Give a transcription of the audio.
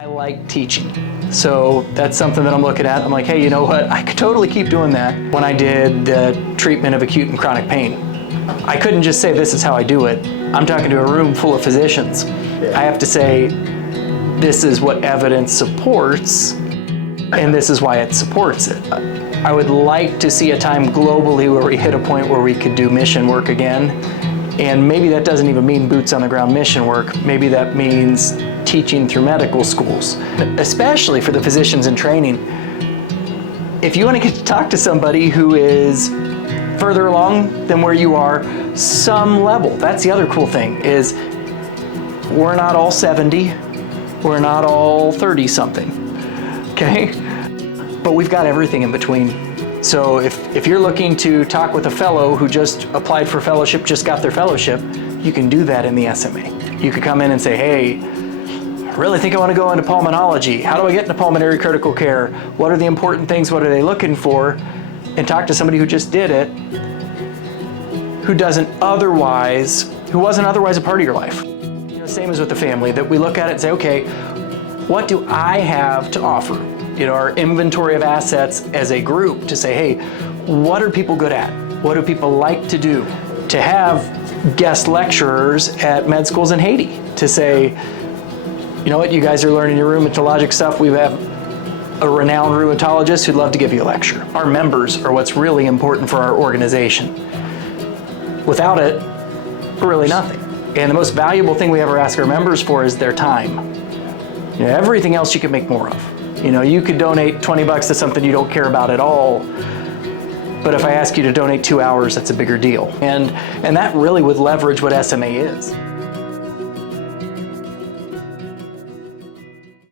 I like teaching, so that's something that I'm looking at. I'm like, hey, you know what? I could totally keep doing that. When I did the treatment of acute and chronic pain, I couldn't just say this is how I do it. I'm talking to a room full of physicians. I have to say, this is what evidence supports, and this is why it supports it. I would like to see a time globally where we hit a point where we could do mission work again. And maybe that doesn't even mean boots on the ground mission work. Maybe that means teaching through medical schools, especially for the physicians in training. If you want to get to talk to somebody who is further along than where you are, some level, that's the other cool thing, is we're not all 70, we're not all 30 something, okay? But we've got everything in between. So if you're looking to talk with a fellow who just applied for fellowship, just got their fellowship, you can do that in the SMA. You could come in and say, hey, I really think I want to go into pulmonology. How do I get into pulmonary critical care? What are the important things? What are they looking for? And talk to somebody who just did it, who wasn't otherwise a part of your life. You know, same as with the family, that we look at it and say, okay, what do I have to offer? You know, our inventory of assets as a group to say, hey, what are people good at? What do people like to do? To have guest lecturers at med schools in Haiti to say, you know what, you guys are learning your rheumatologic stuff. We have a renowned rheumatologist who'd love to give you a lecture. Our members are what's really important for our organization. Without it, really nothing. And the most valuable thing we ever ask our members for is their time. You know, everything else you can make more of. You know, you could donate 20 bucks to something you don't care about at all, but if I ask you to donate 2 hours, that's a bigger deal. And that really would leverage what SMA is.